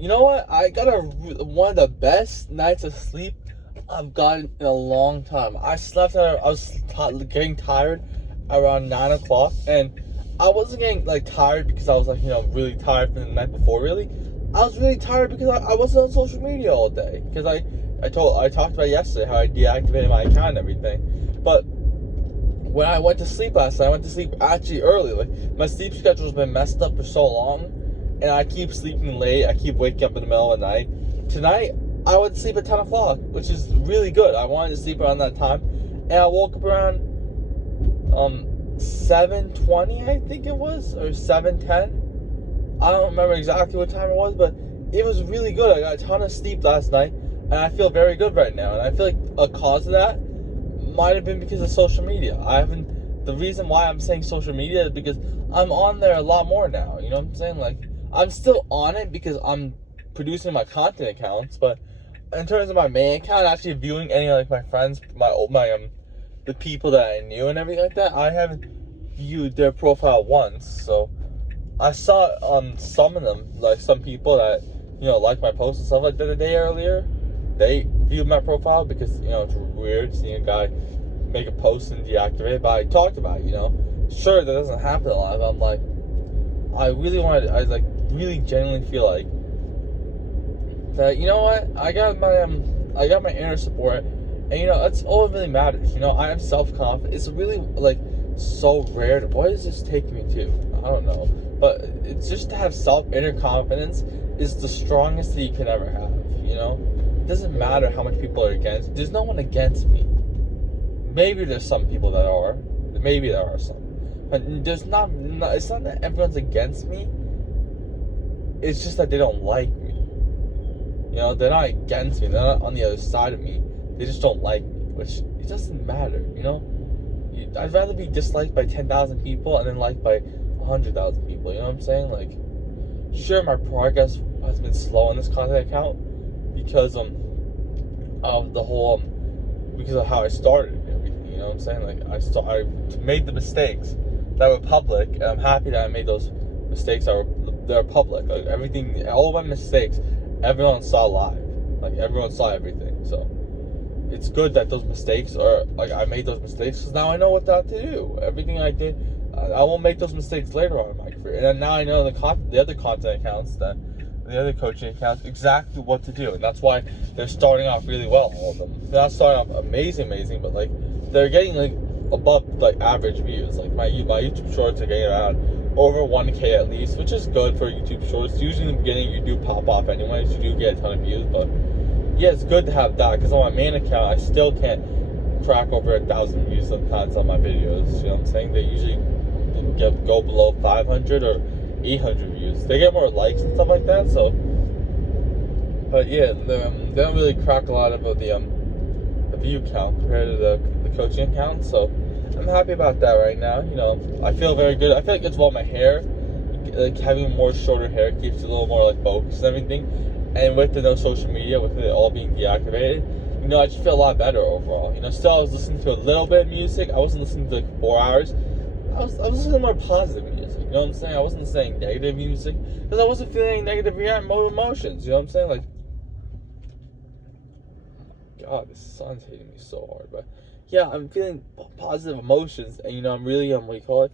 You know what? I got one of the best nights of sleep I've gotten in a long time. I slept I was getting tired around 9 o'clock, and I wasn't getting like tired because I was like really tired from the night before. Really, I was really tired because I wasn't on social media all day because I talked about yesterday how I deactivated my account and everything, but when I went to sleep last night, I went to sleep actually early. Like, my sleep schedule's been messed up for so long, and I keep sleeping late. I keep waking up in the middle of the night. Tonight, I went to sleep at 10 o'clock, which is really good. I wanted to sleep around that time, and I woke up around 7:20, I think it was, or 7:10. I don't remember exactly what time it was, but it was really good. I got a ton of sleep last night, and I feel very good right now. And I feel like a cause of that might have been because of social media. The reason why I'm saying social media is because I'm on there a lot more now. You know what I'm saying? Like, I'm still on it because I'm producing my content accounts, but in terms of my main account, actually viewing any like my friends, the people that I knew and everything like that, I haven't viewed their profile once. So I saw some of them, like some people that like my posts and stuff like that the day earlier, they viewed my profile because it's weird seeing a guy make a post and deactivate it. But I talked about it, sure, that doesn't happen a lot, but I'm like, I really genuinely feel like that, I got my inner support, and that's all that really matters. I have self-confidence. It's really like so rare. What does this take me to? I don't know, but it's just to have inner confidence is the strongest that you can ever have. It doesn't matter how much people are against. There's no one against me. Maybe there's some people that are. Maybe there are some, but there's not. It's not that everyone's against me. It's just that they don't like me. They're not against me. They're not on the other side of me. They just don't like me, which it doesn't matter. I'd rather be disliked by 10,000 people and then liked by 100,000 people. You know what I'm saying? Like, sure, my progress has been slow on this content account because of the whole because of how I started and everything. You know what I'm saying? Like, I made the mistakes that were public, and I'm happy that I made those mistakes that are public. Like, everything, all of my mistakes, everyone saw live. Like, everyone saw everything. So it's good that those mistakes are, like, I made those mistakes because now I know what not to do. Everything I did, I won't make those mistakes later on in my career. And then now I know the other content accounts, the other coaching accounts, exactly what to do. And that's why they're starting off really well, all of them. They're not starting off amazing, but, like, they're getting, like, above, like, average views. Like, my YouTube shorts are getting around over 1K at least, which is good for YouTube shorts. Usually in the beginning, you do pop off anyways. You do get a ton of views, but yeah, it's good to have that, because on my main account, I still can't track over 1,000 views sometimes on my videos. You know what I'm saying? They usually go below 500 or 800 views. They get more likes and stuff like that. So, but yeah, they don't really crack a lot about the view count compared to the coaching account. So I'm happy about that right now. I feel very good. I feel like it's well, my hair, like having more shorter hair keeps it a little more like focused and everything. And with the no social media, with it all being deactivated, I just feel a lot better overall. Still I was listening to a little bit of music. I wasn't listening to like 4 hours. I was listening to more positive music. You know what I'm saying? I wasn't saying negative music because I wasn't feeling any negative emotions. You know what I'm saying? Like, God, the sun's hitting me so hard. But yeah, I'm feeling positive emotions, and I'm really what do you call it?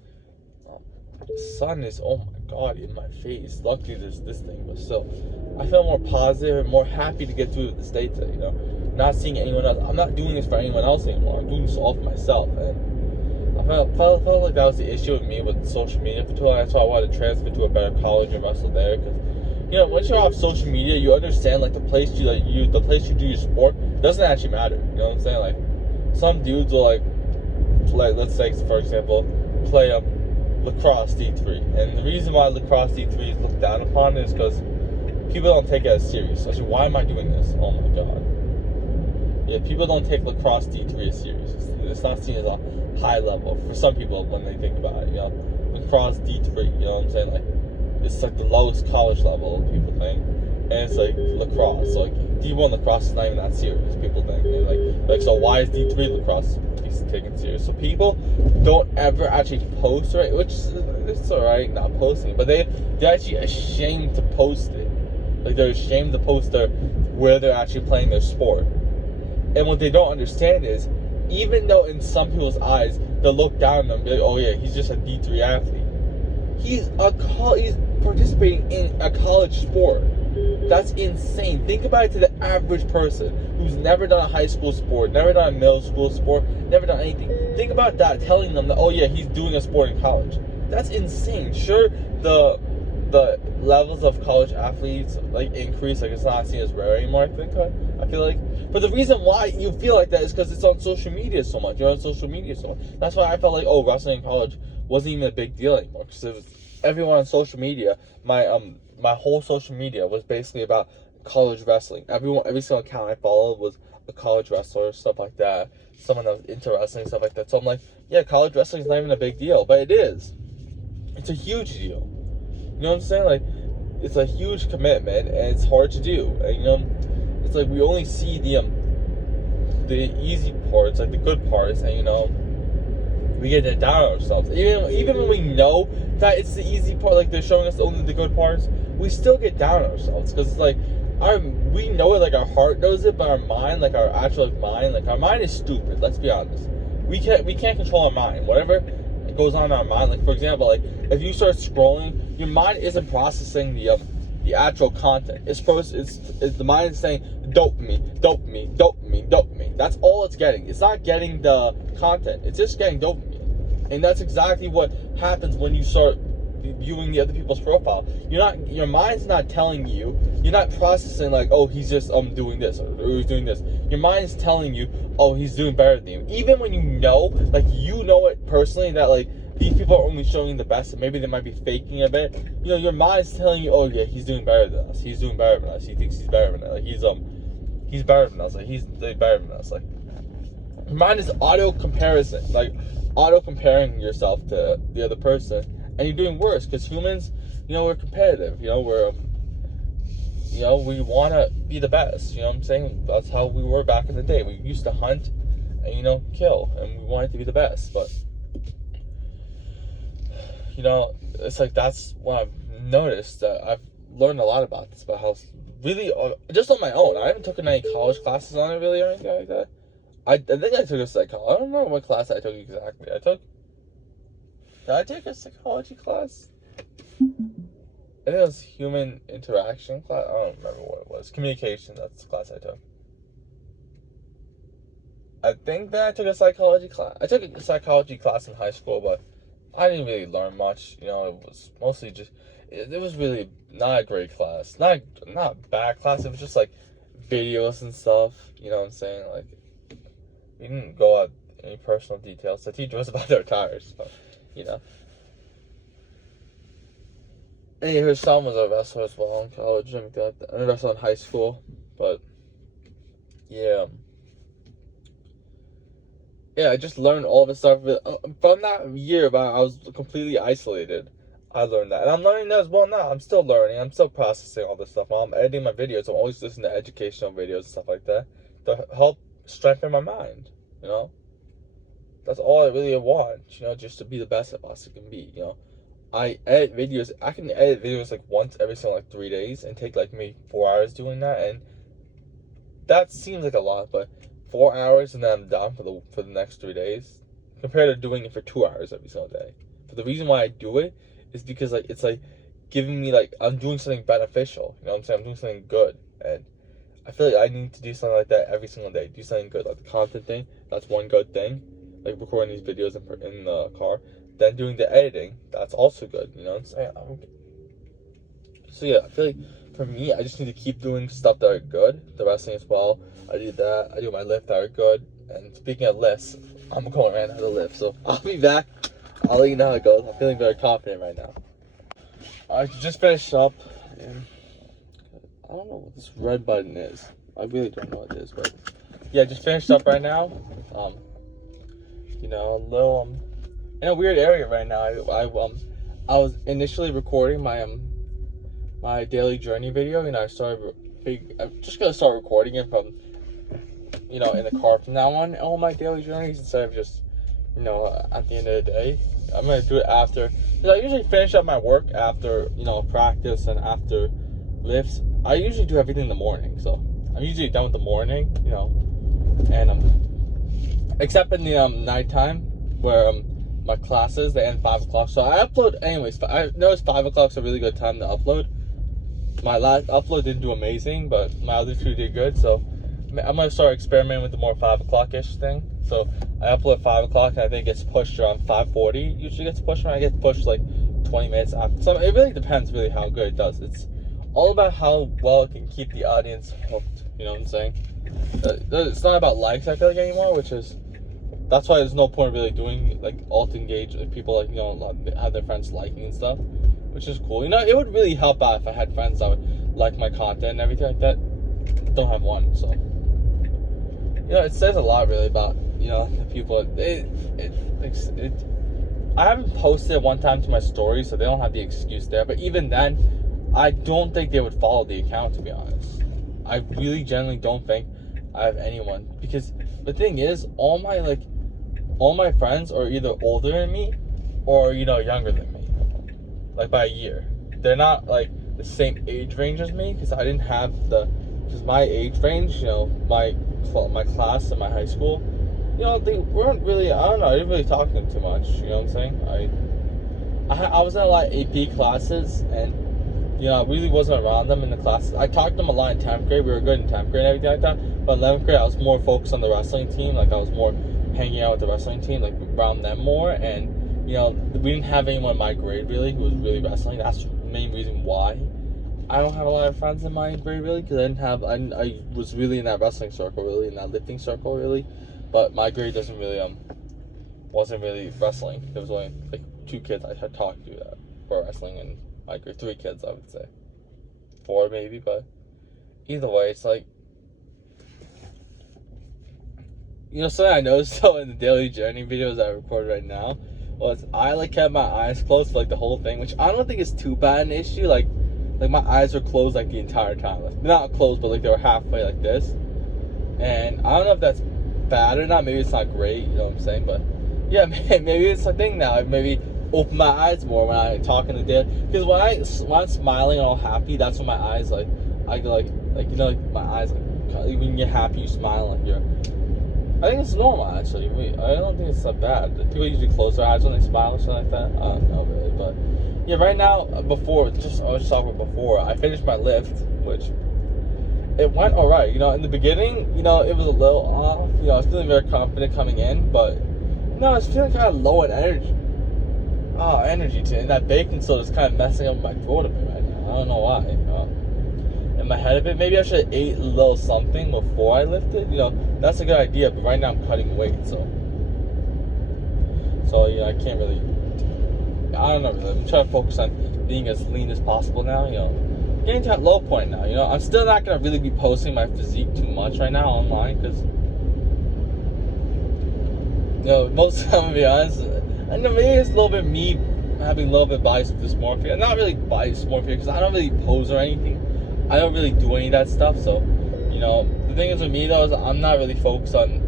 The sun is, oh my God, in my face. Luckily there's this thing, but still, I feel more positive and more happy to get through the state today, not seeing anyone else. I'm not doing this for anyone else anymore. I'm doing this all for myself, and I felt like that was the issue with me with social media for too long. That's why I wanted to transfer to a better college and wrestle there, because once you're off social media, you understand, like, the place you do your sport doesn't actually matter. You know what I'm saying? Like, some dudes will play, let's say for example, play lacrosse D3, and the reason why lacrosse D3 is looked down upon is because people don't take it as serious. Actually, why am I doing this? Oh my God. Yeah, people don't take lacrosse D3 as serious. It's not seen as a high level for some people when they think about it. Lacrosse D3. You know what I'm saying? Like, it's like the lowest college level, people think, and it's like lacrosse. So, like, D1 lacrosse is not even that serious, people think. Like, so why is D3 lacrosse taken serious? So people don't ever actually post, right? Which it's alright not posting, but they're actually ashamed to post it. Like, they're ashamed to post where they're actually playing their sport. And what they don't understand is, even though in some people's eyes they'll look down on them and be like, oh yeah, he's just a D3 athlete. He's participating in a college sport. That's insane. Think about it to the average person who's never done a high school sport, never done a middle school sport, never done anything. Think about that, telling them that, oh yeah, he's doing a sport in college. That's insane. Sure, the levels of college athletes like increase, like it's not seen as rare anymore, I feel like. But the reason why you feel like that is because it's on social media so much. You're on social media so much. That's why I felt like, oh, wrestling in college wasn't even a big deal anymore, because it was everyone on social media. My whole social media was basically about college wrestling. Every single account I followed was a college wrestler, stuff like that. Someone that was into wrestling, stuff like that. So I'm like, yeah, college wrestling is not even a big deal, but it is. It's a huge deal. You know what I'm saying? Like, it's a huge commitment, and it's hard to do. And, you know, it's like we only see the easy parts, like the good parts, and, you know, we get it down on ourselves. Even when we know that it's the easy part, like they're showing us only the good parts, we still get down on ourselves, because it's like we know it, like our heart knows it, but our mind, like our actual mind, like our mind is stupid. Let's be honest. We can't control our mind. Whatever goes on in our mind, like for example, like if you start scrolling, your mind isn't processing the actual content. It's the mind is saying dopamine, dopamine, dopamine, dopamine. That's all it's getting. It's not getting the content. It's just getting dopamine. And that's exactly what happens when you start viewing the other people's profile. Your mind's not telling you. You're not processing like, oh, he's just doing this or he's doing this. Your mind's telling you, oh, he's doing better than you. Even when you know it personally that like these people are only showing the best, and maybe they might be faking a bit. You know, your mind's telling you, oh yeah, he's doing better than us. He's doing better than us. He thinks he's better than us. Like he's better than us. Like he's better than us. Like your mind is auto comparing yourself to the other person, and you're doing worse because humans, you know, we're competitive. You know, we want to be the best. You know what I'm saying? That's how we were back in the day. We used to hunt and, you know, kill, and we wanted to be the best. But you know, it's like that's what I've noticed. That I've learned a lot about this, about how really just on my own. I haven't taken any college classes on it really or anything like that. I think I took a psychology. I don't remember what class I took exactly. Did I take a psychology class? I think it was human interaction class. I don't remember what it was. Communication, that's the class I took. I think that I took a psychology class. I took a psychology class in high school, but I didn't really learn much. You know, it was mostly just, it was really not a great class. Not a bad class. It was just like videos and stuff. You know what I'm saying? Like, we didn't go out any personal details. The teacher was about to retire, so, you know. And her son was a wrestler as well in college and everything like that. And a wrestler in high school. But, yeah. Yeah, I just learned all this stuff. From that year, I was completely isolated. I learned that. And I'm learning that as well now. I'm still learning. I'm still processing all this stuff. While I'm editing my videos, I'm always listening to educational videos and stuff like that to help strengthen my mind, you know? That's all I really want, you know, just to be the best I possibly can be, you know? I edit videos. I can edit videos like once every single like 3 days and take like maybe 4 hours doing that, and that seems like a lot, but 4 hours and then I'm done for the next 3 days, compared to doing it for 2 hours every single day. But the reason why I do it is because like it's like giving me like I'm doing something beneficial. You know what I'm saying? I'm doing something good, and I feel like I need to do something like that every single day. Do something good, like the content thing. That's one good thing, like recording these videos in the car. Then doing the editing, that's also good. You know what I'm saying? So yeah, I feel like for me, I just need to keep doing stuff that are good. The wrestling as well. I do that. I do my lift that are good. And speaking of lifts, I'm going right now to lift. So I'll be back. I'll let you know how it goes. I'm feeling very confident right now. I just finished up. And I don't know what this red button is. I really don't know what it is, but yeah, just finished up right now. You know, a little in a weird area right now. I was initially recording my daily journey video, and I'm just gonna start recording it from, you know, in the car from now on, all my daily journeys, instead of just, you know, at the end of the day. I'm gonna do it after, because I usually finish up my work after, you know, practice and after lifts. I usually do everything in the morning, so I'm usually done with the morning, you know, and except in the nighttime where my classes they end 5 o'clock. So I upload anyways. I noticed 5 o'clock's a really good time to upload. My last upload didn't do amazing, but my other two did good. So I'm gonna start experimenting with the more 5 o'clock-ish thing. So I upload at 5 o'clock, and I think it gets pushed around 5:40. Usually gets pushed, and I get pushed like 20 minutes after. So it really depends, really how good it does. It's all about how well it can keep the audience hooked. You know what I'm saying? It's not about likes, I feel like, anymore, which is that's why there's no point really doing like alt engage with people, like, you know, have their friends liking and stuff, which is cool. You know, it would really help out if I had friends that would like my content and everything like that. I don't have one, so you know, it says a lot really about, you know, the people. I haven't posted one time to my story, so they don't have the excuse there. But even then, I don't think they would follow the account, to be honest. I really genuinely don't think I have anyone, because the thing is, all my friends are either older than me or, you know, younger than me, like by a year. They're not like the same age range as me, because I didn't have because my age range, you know, my class in my high school, you know, they weren't really, I don't know, I didn't really talk to them too much, you know what I'm saying? I was in a lot of AP classes, and, you know, I really wasn't around them in the classes. I talked to them a lot in 10th grade, we were good in 10th grade and everything like that, but 11th grade, I was more focused on the wrestling team, like, I was more hanging out with the wrestling team, like, around them more, and, you know, we didn't have anyone in my grade, really, who was really wrestling. That's the main reason why I don't have a lot of friends in my grade, really, because I was really in that wrestling circle, really, in that lifting circle, really. But my grade wasn't really wrestling. There was only like 2 kids I had talked to that were wrestling in my grade. 3 kids, I would say. 4 maybe, but either way, it's like, you know, something I noticed though in the Daily Journey videos I recorded right now was I like kept my eyes closed for like the whole thing, which I don't think is too bad an issue. Like my eyes were closed like the entire time. Like, not closed, but like they were halfway like this. And I don't know if that's bad or not. Maybe it's not great, you know what I'm saying? But yeah, maybe it's a thing now. Maybe open my eyes more when I talk in the day. Because when I'm smiling and all happy, that's when my eyes like I go like you know, like my eyes like when you're happy, you smile like you're. I think it's normal actually. I don't think it's that bad. People usually close their eyes when they smile or something like that. I don't know really, but yeah. Right now, I was just talking about before. I finished my lift, which. It went alright, you know, in the beginning, you know, it was a little off, you know, I was feeling very confident coming in, but, you know, I was feeling kind of low in energy today, and that baking soda is kind of messing up my throat a bit right now. I don't know why, in my head a bit. Maybe I should have ate a little something before I lifted, you know, that's a good idea, but right now I'm cutting weight, so, yeah, I can't really, I don't know, really. I'm trying to focus on being as lean as possible now, you know. Getting to that low point now, you know. I'm still not gonna really be posting my physique too much right now online, because, you know, most of the time, to be honest, I know maybe it's a little bit me having a little bit body dysmorphia. Not really body dysmorphia, because I don't really pose or anything. I don't really do any of that stuff. So, you know, the thing is with me though is I'm not really focused on,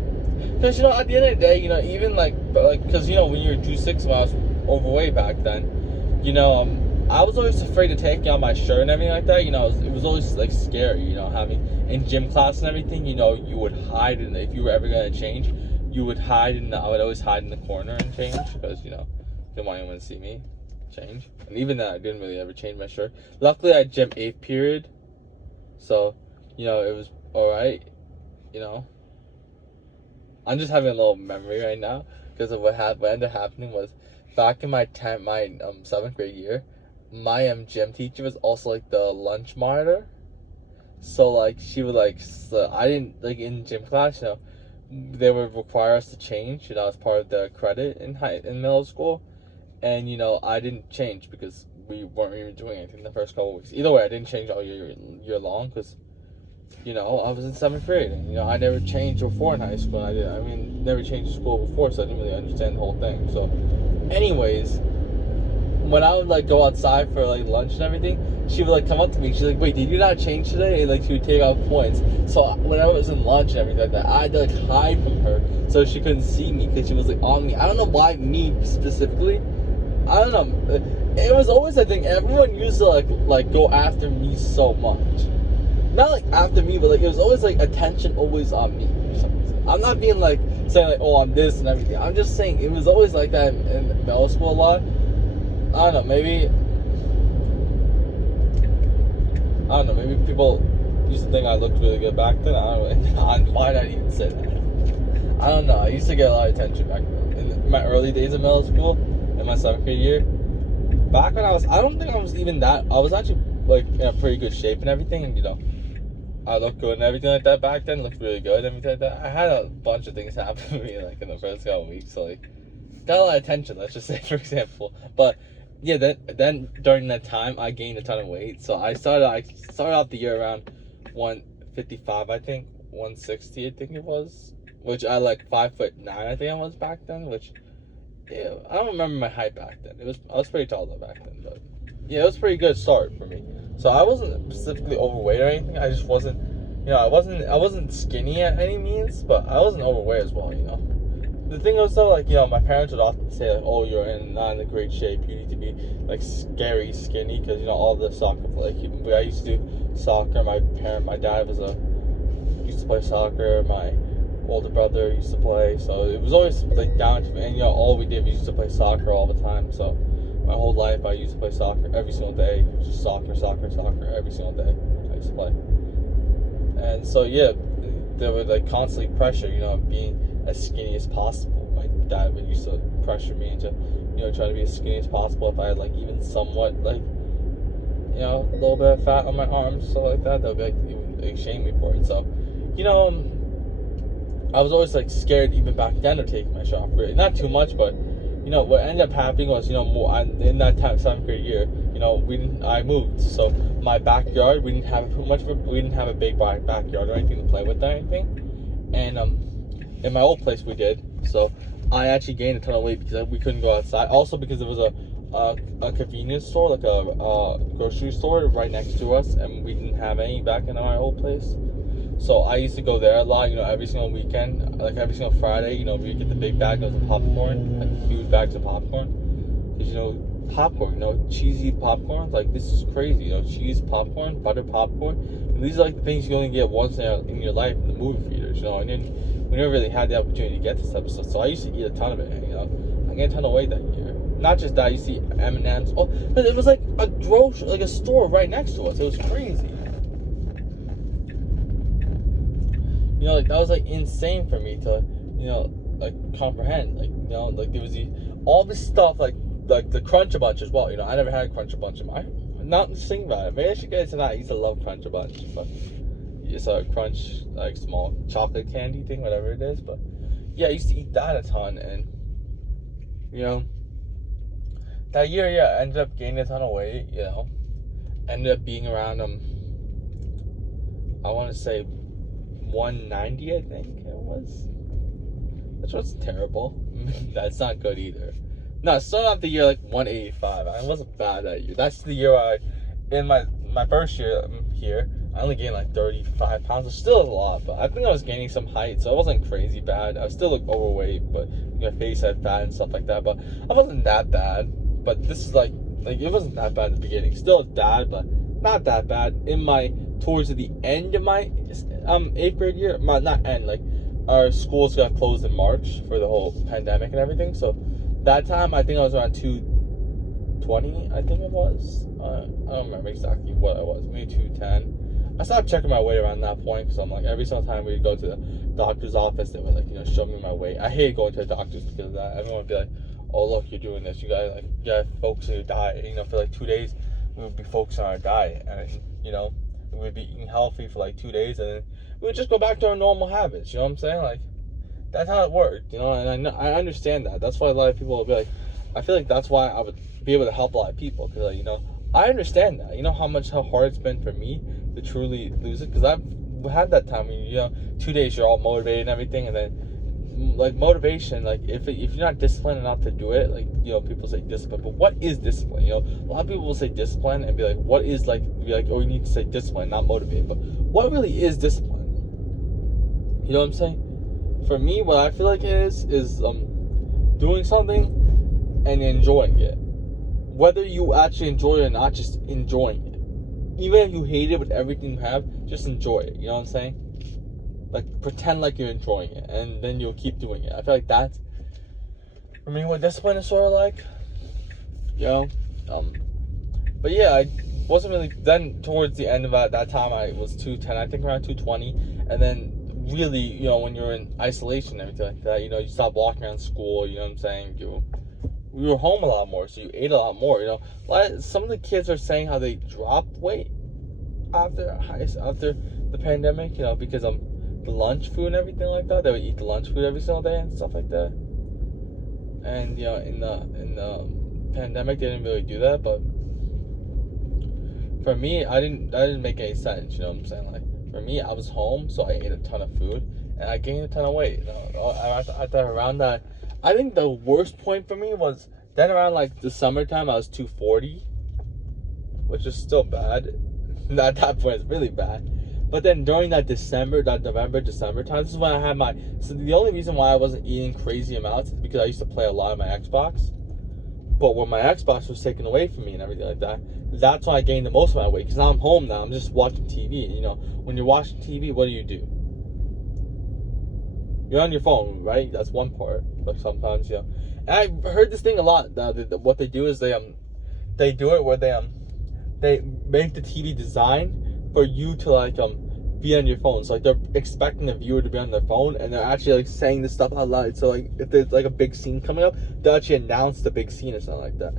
because, you know, at the end of the day, you know, even like because, you know, when you were 260 when I was overweight back then, you know, I was always afraid of taking off my shirt and everything like that. You know, it was always like scary, you know, having in gym class and everything, you know, you would hide in if you were ever going to change, you would hide I would always hide in the corner and change, because, you know, didn't want anyone to see me change. And even then, I didn't really ever change my shirt. Luckily, I had gym 8th period, so, you know, it was alright, you know. I'm just having a little memory right now, because of what ended up happening was, back in my 7th grade year, my gym teacher was also like the lunch monitor. So like she would like, so I didn't like in gym class, you know, they would require us to change, you know, as part of the credit in middle school. And, you know, I didn't change because we weren't even doing anything the first couple of weeks. Either way, I didn't change all year long, because, you know, I was in 7th grade, and, you know, I never changed before in high school. Never changed school before, so I didn't really understand the whole thing. So anyways, when I would like go outside for like lunch and everything, she would like come up to me. She's like, "Wait, did you not change today?" And like she would take off points. So when I was in lunch and everything like that, I had to like hide from her so she couldn't see me, because she was like on me. I don't know why me specifically. I don't know. it was always a thing. Everyone used to like go after me so much. Not like after me, but like it was always like attention always on me or something. I'm not being like saying like, oh, I'm this and everything. I'm just saying it was always like that in middle school a lot. I don't know, maybe people used to think I looked really good back then. I don't know. Why did I even say that? I don't know. I used to get a lot of attention back then. In my early days of middle school, in my 7th grade year, back when I don't think I was even that. I was actually like in a pretty good shape and everything, and I looked good and everything like that back then. Looked really good and everything like that. I had a bunch of things happen to me like in the first couple of weeks, so like got a lot of attention. Let's just say, for example, but. Yeah, then during that time, I gained a ton of weight. So I started off the year around 155, I think, 160, I think it was, which I like 5'9", I think I was back then. Which, yeah, I don't remember my height back then. I was pretty tall though back then, but yeah, it was a pretty good start for me. So I wasn't specifically overweight or anything. I just wasn't, I wasn't skinny at any means, but I wasn't overweight as well, The thing was though, like, my parents would often say like, oh, you're not in a great shape, you need to be like scary skinny, because all the soccer, like, I used to do soccer. My dad used to play soccer. My older brother used to play, so it was always like down to me. And all we did was used to play soccer all the time. So my whole life I used to play soccer every single day, just soccer every single day I used to play. And so yeah, there was like constantly pressure, being as skinny as possible. My dad would used to pressure me into, trying to be as skinny as possible. If I had like even somewhat like, a little bit of fat on my arms, stuff like that, they would be like, he would shame me for it. So, I was always like scared even back then of taking my shot. Really, not too much, but what ended up happening was, more in that 7th grade year, I moved, so my backyard, we didn't have a big backyard or anything to play with or anything, and in my old place we did. So I actually gained a ton of weight because we couldn't go outside. Also because there was a convenience store, like a grocery store right next to us, and we didn't have any back in our old place. So I used to go there a lot, every single weekend, like every single Friday, we'd get the big bag of popcorn, like huge bags of popcorn. Because, popcorn, cheesy popcorn, like this is crazy, cheese popcorn, butter popcorn. And these are like the things you only get once in your life in the movie theaters, and then we never really had the opportunity to get this type of stuff. So I used to eat a ton of it, I gained a ton of weight that year. Not just that, you see M&M's. Oh, but it was like a store right next to us. It was crazy. Like that was like insane for me to, like comprehend. Like, like there was all this stuff like the Crunch Bunch as well. I never had a Crunch Bunch in my. Not thinking about it. Maybe I should get into that. I used to love Crunch Bunch, but it's a Crunch, like small chocolate candy thing, whatever it is. But yeah, I used to eat that a ton, and that year, yeah, I ended up gaining a ton of weight. Ended up being around I want to say 190, I think it was. Which was terrible. That's not good either. No, starting off the year like 185. I wasn't bad that year. That's the year in my first year here, I only gained like 35 pounds. It's still a lot, but I think I was gaining some height, so I wasn't crazy bad. I still looked overweight, but my face had fat and stuff like that. But I wasn't that bad. But this is like it wasn't that bad in the beginning. Still bad, but not that bad. Towards the end of my 8th grade year, not end, like our schools got closed in March for the whole pandemic and everything. So that time I think I was around 220, I think it was. I don't remember exactly what I was, maybe 210. I stopped checking my weight around that point, because I'm like, every single time we'd go to the doctor's office, they would like, show me my weight. I hate going to the doctors because of that. Everyone would be like, oh look, you're doing this, you gotta focus on your diet. For like 2 days we would be focused on our diet, and we would be eating healthy for like 2 days, and then we would just go back to our normal habits. You know what I'm saying? Like, that's how it worked, and I understand that. That's why a lot of people will be like, I feel like that's why I would be able to help a lot of people, because I understand that. How hard it's been for me to truly lose it, because I've had that time when 2 days you're all motivated and everything, and then like motivation, like if you're not disciplined enough to do it, like people say discipline, but what is discipline? A lot of people will say discipline and be like, what is be like, oh, you need to say discipline, not motivate. But what really is discipline? You know what I'm saying? For me, what I feel like it is doing something and enjoying it. whether you actually enjoy it or not, just enjoying it. Even if you hate it with everything you have, just enjoy it. You know what I'm saying? Like, pretend like you're enjoying it, and then you'll keep doing it. I feel like that's, for me, what discipline is sort of like. You know? But yeah, I wasn't really, then towards the end of that time, I was 210, I think around 220, and then really, you know, when you're in isolation and everything like that, you know, you stop walking around school, you know what I'm saying, you were home a lot more, so you ate a lot more, you know. Some of the kids are saying how they dropped weight after the pandemic, you know, because of the lunch food and everything like that. They would eat the lunch food every single day and stuff like that. And, you know, in the pandemic, they didn't really do that, but for me, that didn't make any sense, you know what I'm saying? Like, for me, I was home, so I ate a ton of food, and I gained a ton of weight. You know, I thought around that, I think the worst point for me was then around like the summertime, I was 240, which is still bad. At that point, it's really bad. But then during that November, December time, this is when I had so the only reason why I wasn't eating crazy amounts is because I used to play a lot on my Xbox. But when my Xbox was taken away from me and everything like that, that's when I gained the most of my weight. Because now I'm home now. I'm just watching TV. You know, when you're watching TV, what do? You're on your phone, right? That's one part. But sometimes, you know. And I heard this thing a lot. What they do is they do it where they make the TV design for you to like be on your phone. So like they're expecting the viewer to be on their phone, and they're actually like saying this stuff out loud. So like if there's like a big scene coming up, they'll actually announce the big scene or something like that.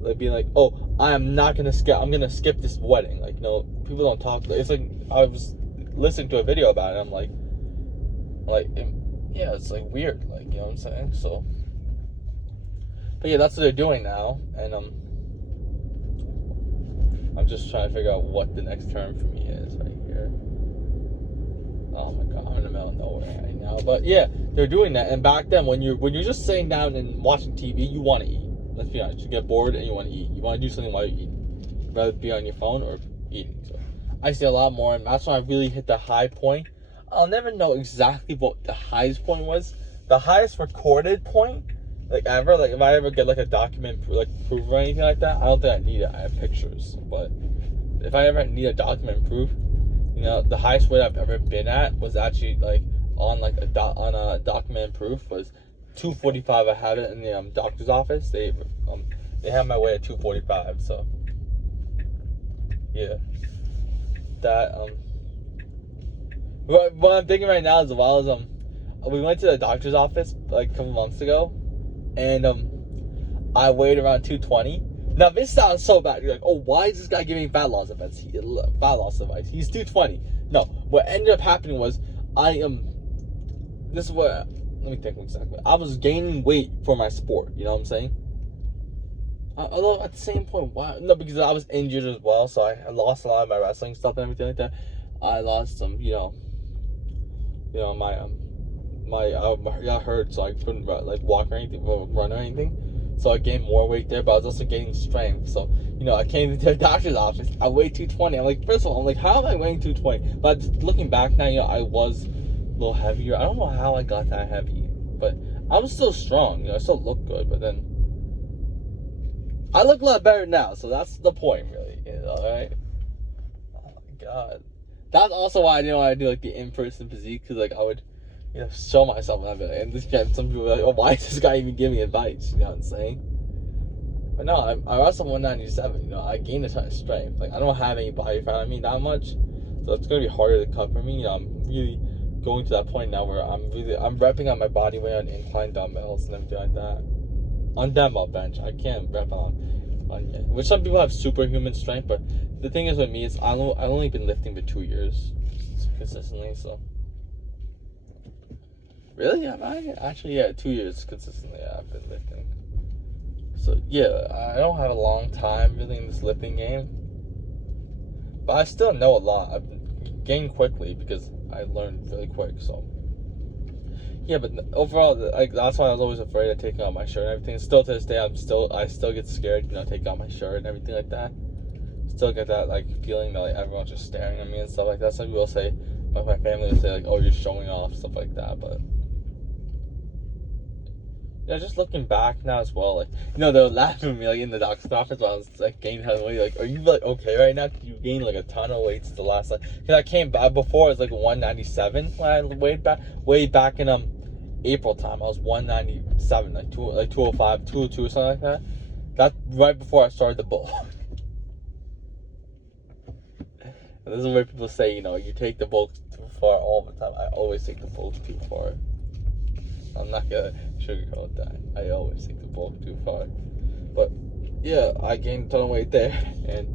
Like being like, oh, I'm gonna skip this wedding. Like, you know, people don't talk. It's like I was listening to a video about it. And I'm like, yeah, it's like weird. Like, you know what I'm saying? So, but yeah, that's what they're doing now, and I'm just trying to figure out what the next term for me is right here. Oh my god, I'm in the middle of nowhere right now. But yeah, they're doing that. And back then, when you're just sitting down and watching TV, you want to eat. Let's be honest. You get bored and you want to eat. You want to do something while you're eating, rather be on your phone or eating. So I see a lot more, and that's when I really hit the high point. I'll never know exactly what the highest point was. The highest recorded point, like ever, like if I ever get like a document like proof or anything like that, I don't think I need it. I have pictures, but if I ever need a document proof, you know, the highest weight I've ever been at was actually like on a document proof was 245. I had it in the doctor's office. They had my weight at 245. So yeah, that what I'm thinking right now is we went to the doctor's office like a couple months ago, and I weighed around 220. Now this sounds so bad. You're like, oh, why is this guy giving fat loss advice? He's 220. No, what ended up happening was this is what, let me think exactly. I was gaining weight for my sport. You know what I'm saying? Although at the same point, why? No, because I was injured as well, so I lost a lot of my wrestling stuff and everything like that. I lost some, I got hurt, so I couldn't like walk or anything, run or anything. So I gained more weight there, but I was also gaining strength. So, you know, I came into the doctor's office. I weighed 220. I'm like, first of all, I'm like, how am I weighing 220? But looking back now, you know, I was a little heavier. I don't know how I got that heavy, but I was still strong. You know, I still looked good, but then I look a lot better now. So that's the point, really. You know, right? Oh my god. That's also why I didn't want to do like the in-person physique, because like I would, you know, show myself and I'd be like, and some people are like, oh, why is this guy even giving advice? You know what I'm saying? But no, I wrestled 197. You know, I gained a ton of strength. Like, I don't have any body fat on me that much, so it's gonna be harder to cut for me. You know, I'm really going to that point now where I'm repping on my body weight on incline dumbbells and everything like that. On dumbbell bench, I can't rep on which some people have superhuman strength, but the thing is with me is I've only been lifting for 2 years consistently, so. Really? Have I? Actually, yeah, 2 years consistently I've been lifting. So yeah, I don't have a long time really in this lifting game, but I still know a lot. I've gained quickly because I learned really quick. So yeah, but overall, that's why I was always afraid of taking off my shirt and everything. Still to this day, I still get scared, you know, taking off my shirt and everything like that. Still get that like feeling that like everyone's just staring at me and stuff like that. Some people say, like my family will say like, oh, you're showing off, stuff like that, but Yeah, just looking back now as well, like, they were laughing at me, like, in the doctor's office while I was, like, gaining a ton of weight. Like, are you, like, okay right now? You gained, like, a ton of weight since the last, like, because I came back before, I was, like, 197 when I way back in, April time. I was 197, like, 205, 202 or something like that. That's right before I started the bulk. And this is where people say, you take the bulk too far all the time. I always take the bulk too far. I'm not gonna sugarcoat that. I always take the bulk too far. But yeah, I gained a ton of weight there, and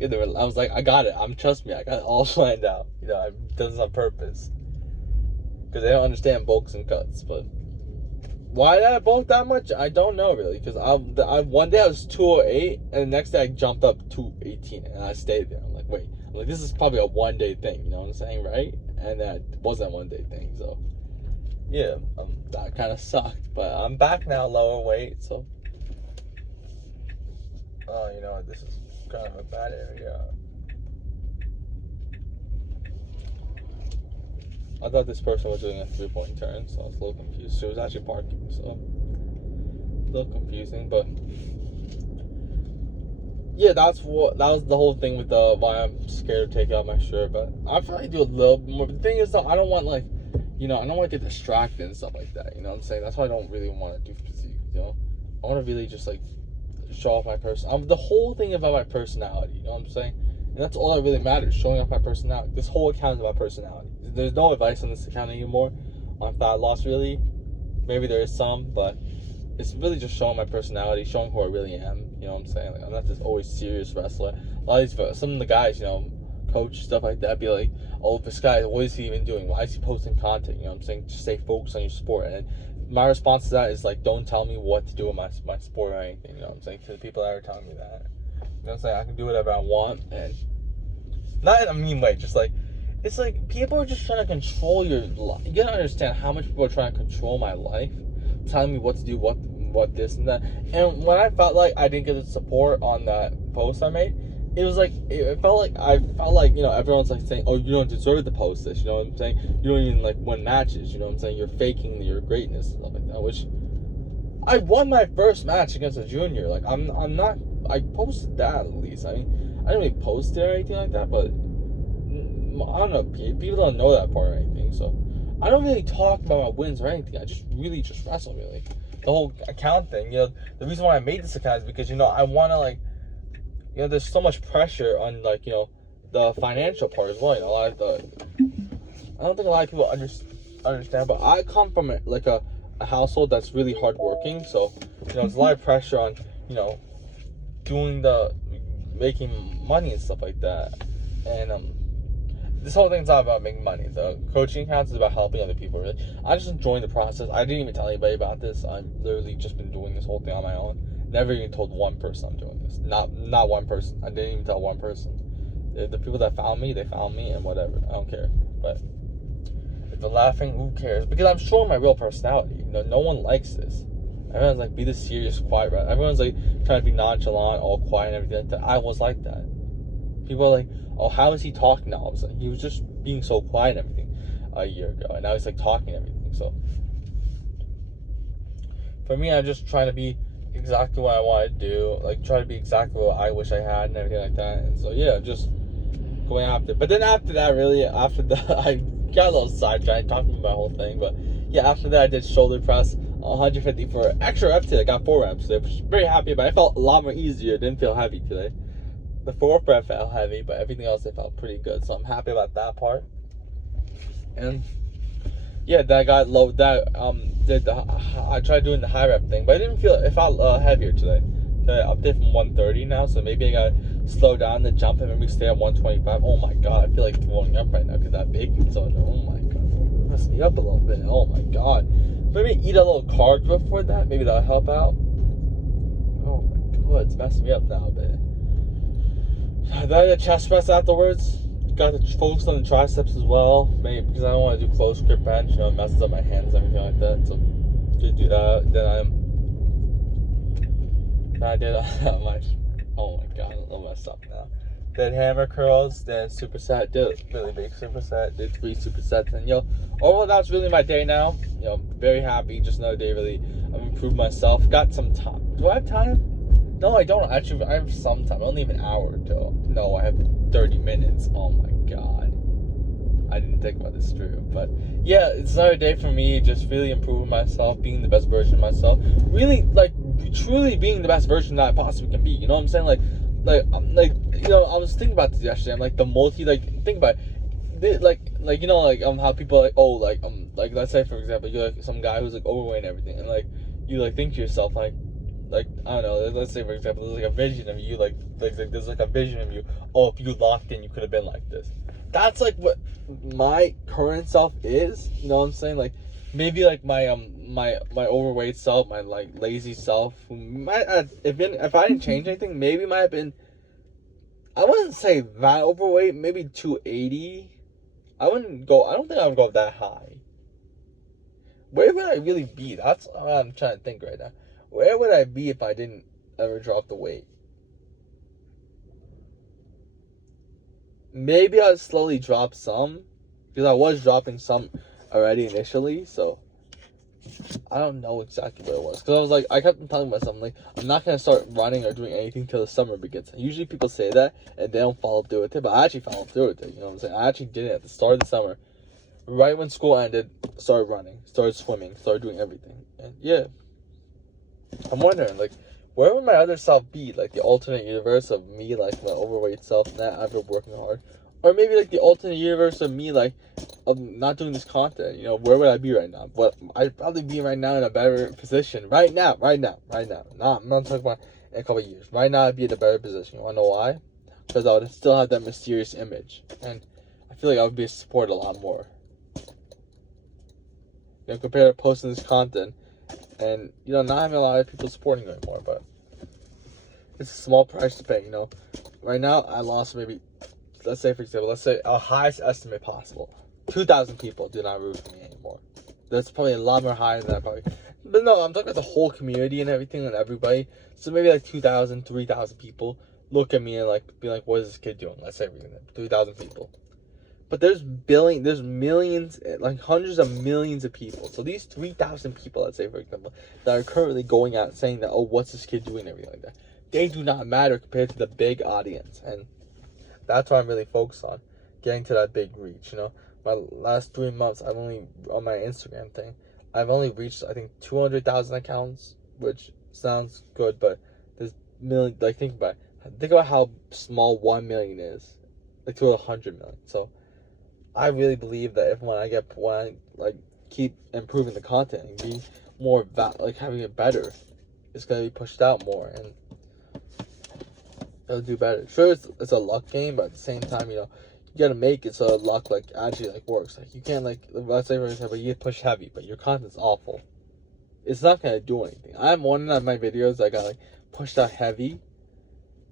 I was like, I got it. Trust me, I got it all planned out. I've done this on purpose because they don't understand bulks and cuts. But why did I bulk that much? I don't know really. Because one day I was 208, and the next day I jumped up 218, and I stayed there. I'm like, wait. This is probably a one day thing. You know what I'm saying, right? And that wasn't a one day thing. So yeah, that kind of sucked. But I'm back now, lower weight. So this is kind of a bad area. I thought this person was doing a 3-point turn, so I was a little confused. She was actually parking, so a little confusing. But yeah, that was the whole thing with why I'm scared to take out my shirt. But I probably do a little more. But the thing is, though, I don't want I don't want to get distracted and stuff like that. You know what I'm saying? That's why I don't really want to do physique. I want to really just show off my person. The whole thing about my personality. You know what I'm saying? And that's all that really matters, showing off my personality. This whole account is about personality. There's no advice on this account anymore on fat loss, really. Maybe there is some, but it's really just showing my personality, showing who I really am. You know what I'm saying? I'm not this always serious wrestler. A lot of some of the guys, coach, stuff like that, be like, oh, this guy, what is he even doing? Why is he posting content? You know what I'm saying? Just stay focused on your sport. And my response to that is don't tell me what to do with my sport or anything. You know what I'm saying? To the people that are telling me that. You know what I'm saying? I can do whatever I want, and not in a mean way, just it's people are just trying to control your life. You gotta understand how much people are trying to control my life, telling me what to do, what this and that. And when I felt like I didn't get the support on that post I made, it felt like everyone's saying, oh, you don't deserve to post this. You know what I'm saying? You don't even win matches. You know what I'm saying? You're faking your greatness and stuff like that. Which I won my first match against a junior. I'm not. I posted that at least. I mean, I didn't really post it or anything like that, but I don't know. People don't know that part or anything, so I don't really talk about my wins or anything. I just wrestle, really. The whole account thing, the reason why I made this account is because, I want to, there's so much pressure on, the financial part as well. I don't think a lot of people understand, but I come from, a household that's really hardworking, so, there's a lot of pressure on, making money and stuff like that. And, this whole thing's not about making money. The coaching accounts is about helping other people, really. I just enjoying the process. I didn't even tell anybody about this. I've literally just been doing this whole thing on my own. Never even told one person I'm doing this. Not one person. I didn't even tell one person. The people that found me, they found me, and whatever. I don't care. But if they're laughing, who cares? Because I'm showing my real personality. No one likes this. Everyone's be this serious, quiet, right? Everyone's trying to be nonchalant, all quiet and everything like that. I was like that. People are oh, how is he talking now? I was he was just being so quiet and everything a year ago, and now he's talking and everything. So for me, I'm just trying to be exactly what I want to do, try to be exactly what I wish I had and everything like that. And so yeah, just going after. But then after that, really, after that, I got a little sidetracked talking about my whole thing. But yeah, after that, I did shoulder press 150 for extra reps today. I got 4 reps today, which is very happy about. I felt a lot more easier. Didn't feel heavy today. The 4th rep felt heavy, but everything else it felt pretty good. So I'm happy about that part. And yeah, that got low. I tried doing the high rep thing, but it felt heavier today. Okay, I upped it from 130 now, so maybe I gotta slow down the jump and maybe stay at 125. Oh my god, I feel like throwing up right now because that bacon's on. Oh my god, messed me up a little bit. Oh my god. Maybe eat a little carb before that. Maybe that'll help out. Oh my god, it's messing me up now a bit. Then I did a chest press afterwards. Got to focus on the triceps as well, maybe because I don't want to do close grip bench. It messes up my hands and everything like that. So did do that. Then I did my. Oh my god, I'm messed up now. did hammer curls, then superset, did really big superset, did 3 supersets, and overall that's really my day now. Very happy. Just another day. Really, I've improved myself. Got some time. Do I have time? No, I don't. Actually, I have some time. Only an hour till. No, I have 30 minutes. Oh my god. I didn't think about this through. But yeah, it's another day for me. Just really improving myself, being the best version of myself. Really, truly being the best version that I possibly can be. You know what I'm saying? I was thinking about this yesterday. I'm like think about it. How people let's say for example you're like some guy who's like overweight and everything, and you think to yourself like I don't know, let's say for example there's like a vision of you there's like a vision of you, oh, if you locked in you could have been like this. That's like what my current self is. You know what I'm saying? Like maybe like my overweight self, my like lazy self, who might have, if I didn't change anything, maybe might have been, I wouldn't say that overweight, maybe 280. I don't think I would go that high. Where would I really be? That's what I'm trying to think right now. Where would I be if I didn't ever drop the weight? Maybe I'd slowly drop some, because I was dropping some already initially, so I don't know exactly what it was. Because I kept telling myself, like, I'm not going to start running or doing anything till the summer begins. Usually people say that, and they don't follow through with it, but I actually followed through with it, you know what I'm saying? I actually did it at the start of the summer. Right when school ended, started running, started swimming, started doing everything. And yeah, I'm wondering, like, where would my other self be? Like, the alternate universe of me, like, my overweight self, not ever working hard. Or maybe, like, the alternate universe of me, like, of not doing this content. Where would I be right now? But I'd probably be right now in a better position. Right now. I'm not talking about in a couple of years. Right now, I'd be in a better position. You want to know why? Because I would still have that mysterious image. And I feel like I would be supported a lot more. Compared to posting this content and, not having a lot of people supporting you anymore. But it's a small price to pay, Right now, I lost maybe, let's say a highest estimate possible. 2,000 people do not root for me anymore. That's probably a lot more higher than I probably. But no, I'm talking about the whole community and everything and everybody. So maybe like 2,000, 3,000 people look at me and be like, what is this kid doing? Let's say 3,000 people. But there's millions, like hundreds of millions of people. So these 3,000 people, let's say for example, that are currently going out saying that, oh, what's this kid doing, and everything like that. They do not matter compared to the big audience, and that's what I'm really focused on, getting to that big reach. My last 3 months, I've only on my Instagram thing, I've only reached I think 200,000 accounts, which sounds good, but there's million. Like think about how small 1 million is, like to 100 million. So I really believe that when I keep improving the content and being more having it better, it's gonna be pushed out more and it'll do better. Sure, it's a luck game, but at the same time, you gotta make it so luck actually works. Like you can't let's say for example you push heavy, but your content's awful. It's not gonna do anything. I'm one of my videos I got pushed out heavy,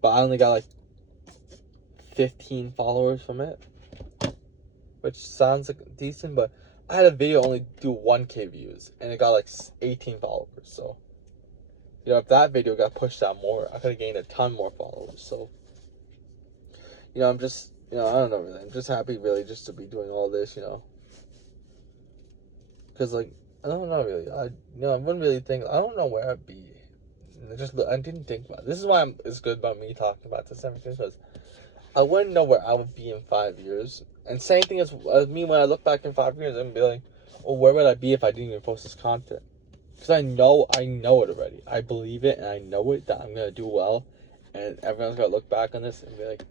but I only got 15 followers from it, which sounds decent, but I had a video only do 1K views and it got 18 followers. So if that video got pushed out more, I could have gained a ton more followers. So I'm just I don't know really. I'm just happy really just to be doing all this, because I don't know really. I wouldn't really think. I don't know where I'd be. I didn't think about it. This is why it's good about me talking about this everything, because I wouldn't know where I would be in 5 years. And same thing as me when I look back in 5 years, I'm gonna be like, oh, where would I be if I didn't even post this content? Because I know it already. I believe it and I know it that I'm gonna do well, and everyone's gonna look back on this and be like,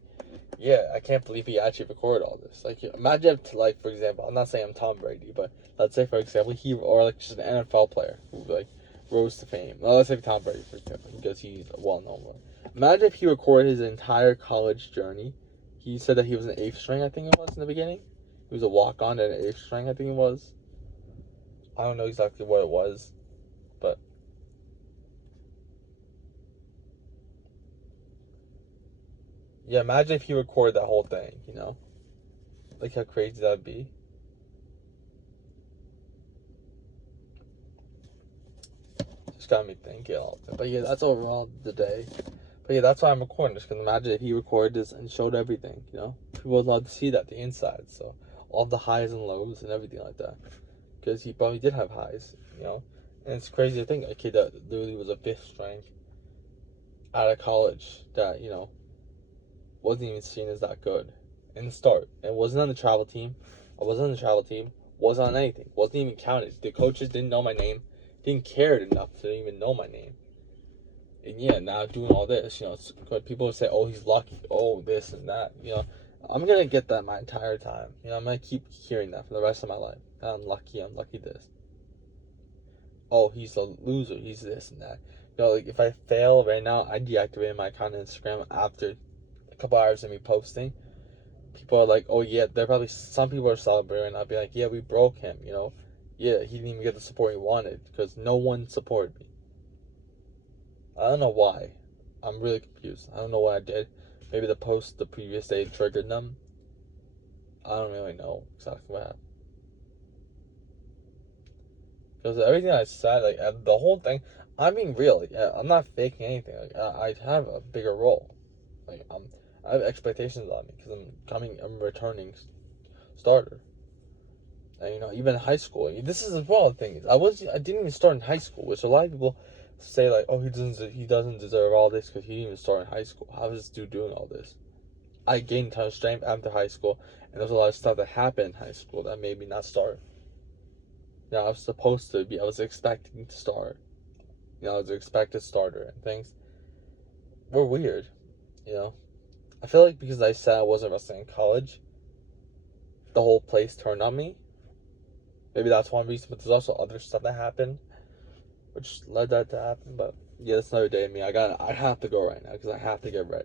yeah, I can't believe he actually recorded all this. Imagine if, for example, I'm not saying I'm Tom Brady, but let's say, for example, just an NFL player who, rose to fame. Well, let's say Tom Brady, for example, because he's a well-known one. Imagine if he recorded his entire college journey. He said that he was an 8th string, I think it was, in the beginning. He was a walk-on at an 8th string, I think it was. I don't know exactly what it was, but yeah, imagine if he recorded that whole thing, how crazy that'd be. Just got me thinking all the time. But yeah, that's overall the day. But yeah, that's why I'm recording this, because imagine if he recorded this and showed everything, you know? People would love to see that, the inside, so all the highs and lows and everything like that. Because he probably did have highs, you know? And it's crazy to think a kid that literally was a fifth string out of college that, you know, wasn't even seen as that good in the start. And wasn't on the travel team. I wasn't on the travel team. Wasn't on anything. Wasn't even counted. The coaches didn't know my name. Didn't care enough to even know my name. And yeah, now doing all this, you know, it's good. People say, oh, he's lucky. Oh, this and that. You know, I'm going to get that my entire time. You know, I'm going to keep hearing that for the rest of my life. I'm lucky this. Oh, he's a loser. He's this and that. You know, like if I fail right now, I deactivated my account on Instagram after a couple hours of me posting. People are like, oh yeah, they're probably, some people are celebrating. I'll be like, yeah, we broke him, you know. Yeah, he didn't even get the support he wanted because no one supported me. I don't know why. I'm really confused. I don't know what I did. Maybe the post the previous day triggered them. I don't really know exactly what happened. Because everything I said, like the whole thing, I'm being real. Like, I'm not faking anything. Like I have a bigger role. Like I have expectations on me because I'm returning starter. And, you know, even in high school, this is as well the thing. I didn't even start in high school, which a lot of people say like, oh, he doesn't deserve all this because he didn't even start in high school. How is this dude doing all this? I gained a ton of strength after high school, and there's a lot of stuff that happened in high school that made me not start. You know, I was supposed to be. I was expecting to start. You know, I was an expected starter, and things were weird. You know, I feel like because I said I wasn't wrestling in college, the whole place turned on me. Maybe that's one reason, but there's also other stuff that happened, which led that to happen. But yeah, that's another day of me. I have to go right now because I have to get ready.